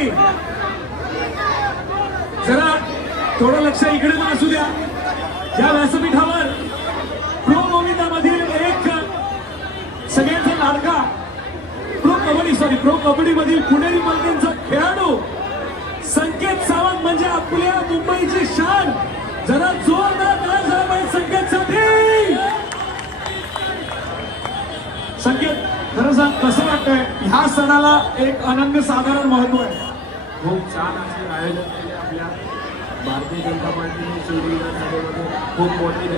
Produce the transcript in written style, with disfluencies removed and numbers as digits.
कबड्डी. जरा थोडं लक्ष इकडे पण असू द्या. या व्यासपीठावर प्रो गोविंदामधील एक सगळ्यांचा लाडका प्रो कबड्डी मधील पुणेरी मल्ल्यांचा खेळाडू संकेत सावंत म्हणजे आपल्या मुंबईची शान. जरा जोरदार टाळ्या झाला पाहिजे संकेतसाठी. संकेत, खरं सांग कसं वाटतंय? ह्या सणाला एक अनन्यसाधारण महत्व आहे. खूप छान असे आयोजन केले आपल्या भारतीय जनता पार्टीने शिवसेनेमध्ये खूप मोठी